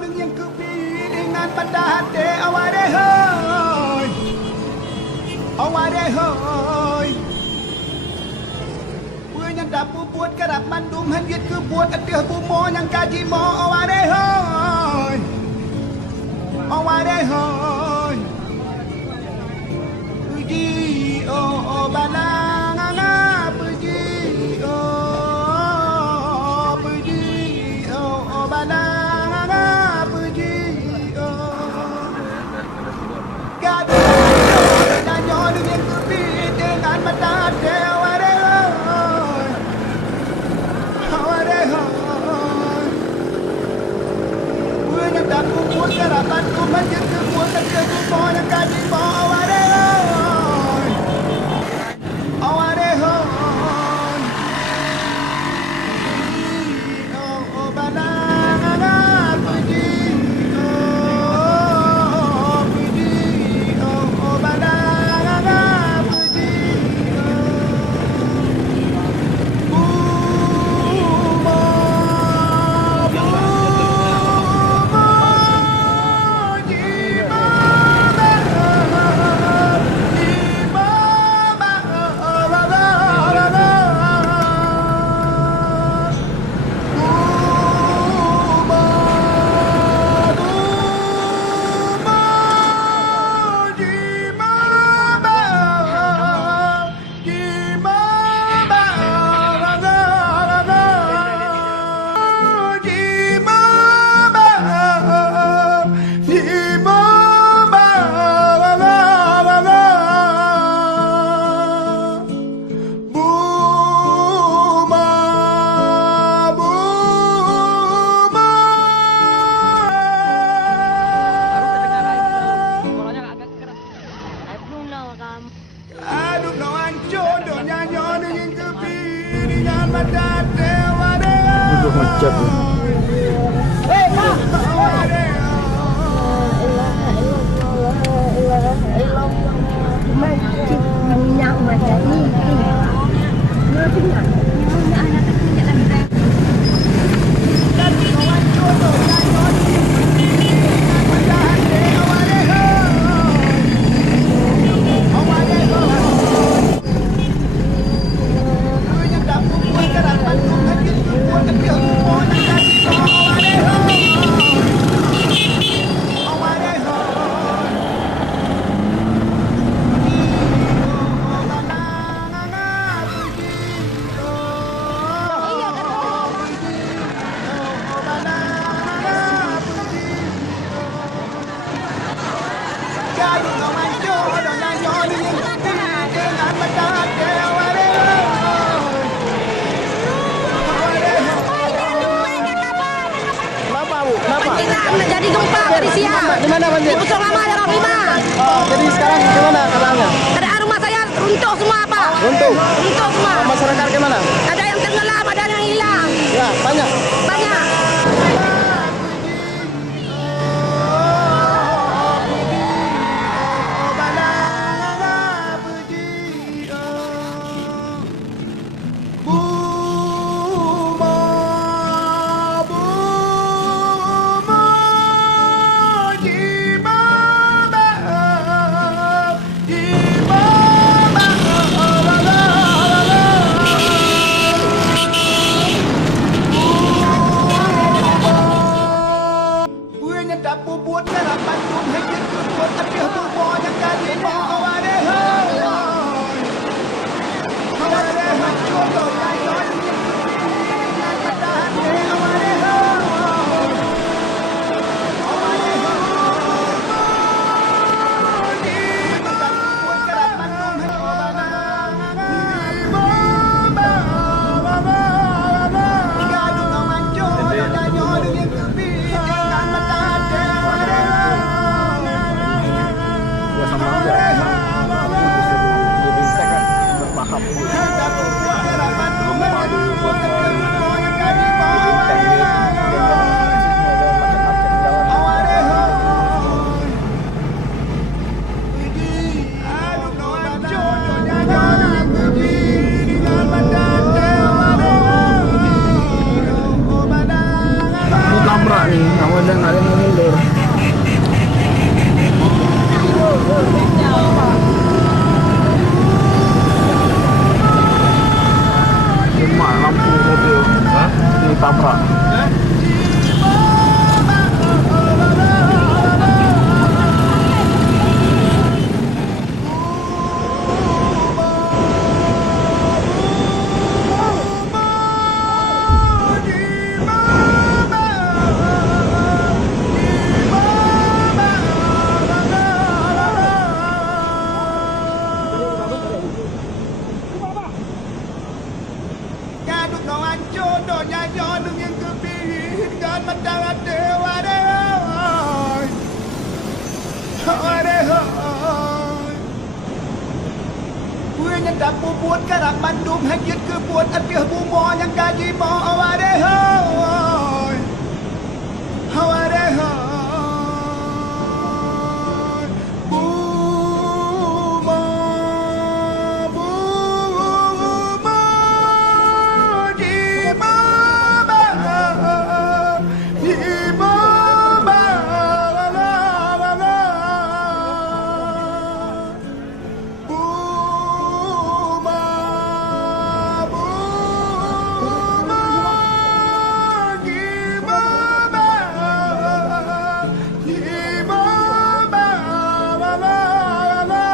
Dengan yang kepi dengan pada hati awak dehoi. Awak dehoi. Punya dapur buat kerap mandum hanjit ke buat adeh bumo yang kaji mo awak dehoi. Awak dehoi. Puji oh balang puji oh puji oh balang puji oh gadu nyanyo dengan kepi dengan mata dewa dehoi awak dehoi punya dapur buat kerabat tu menjadi kebuat kerja bumo yang kaji mo awak dehoi awak dehoi oh balang puji oh puji oh balang puji Aduh no hancur do nyanyo dengan kepi dengan mata dewa Udah macet. Hei Pak minyak macam ni. Nak jadi gempa tadi siang. Di mana banjir? Di Pusong Lama ada orang 5. Oh, jadi sekarang gimana keadaannya? Keadaan rumah saya runtuh semua Pak. Runtuh? Runtuh semua. Masyarakat gimana? Ada yang tenggelam, ada yang hilang. Ya, banyak. Banyak. Dapur buat kerabat tu hanjit ke buat adeh bumo yang kaji mo awak dehoi awak dehoi jodoh nyanyo dengan kepi dengan mata hati awak dehoi awak dehoi dapur buat kerabat tu hanjit gaduh no hancur nyanyo dengan kepi dengan mata hati Sama aja. Berpaham. Kamera nih, awalnya nggak ada yang dak puput kerap bandum hajit kebut atiah bunga yang gaji po aware hoy aware hoy bunga bunga di mama di mama la la la la Buma, buma, gimana, gimana, la la la.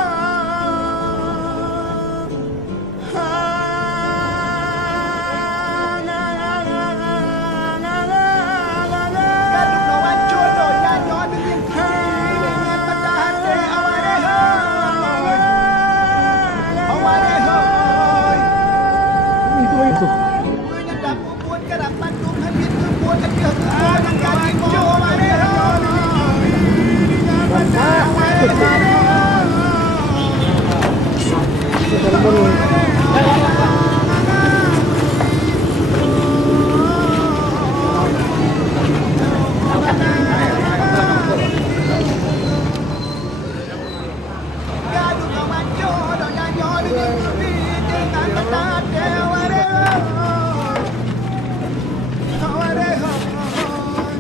Kadung lawan jodoh nyanyo dengan dengan petahan de aware hoy. Aware hoy. Itu. Punya dak puput kerap bandum hajit kebut atiah bunga yang gaji po aware hoy. Gaduh lawan jodoh nyanyo dengan dengan petahan de aware hoy. Aware hoy.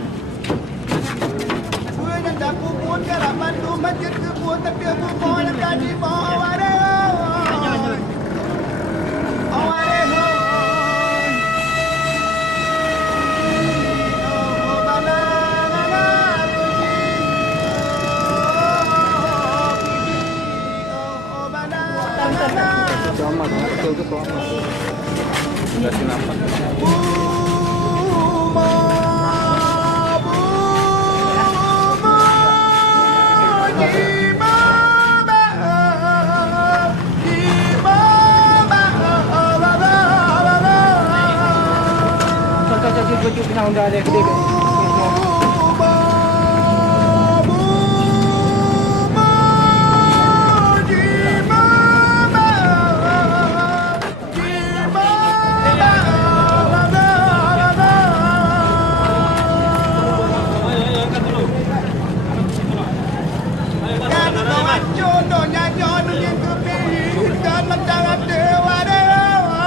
Punya dak puput kerap bandum hajit kebut atiah bunga yang gaji po aware hoy. Aware hoy. Oh bala la la oh bala la la Selamat, betul itu selamat. Enggak kenapa. Buma, buma, gimana, gimana, la la la la. Buma, buma, gimana, gimana, la la la la. Kadung lawan jodoh nyanyo dengan kepingin dan mendangan dewa dewa.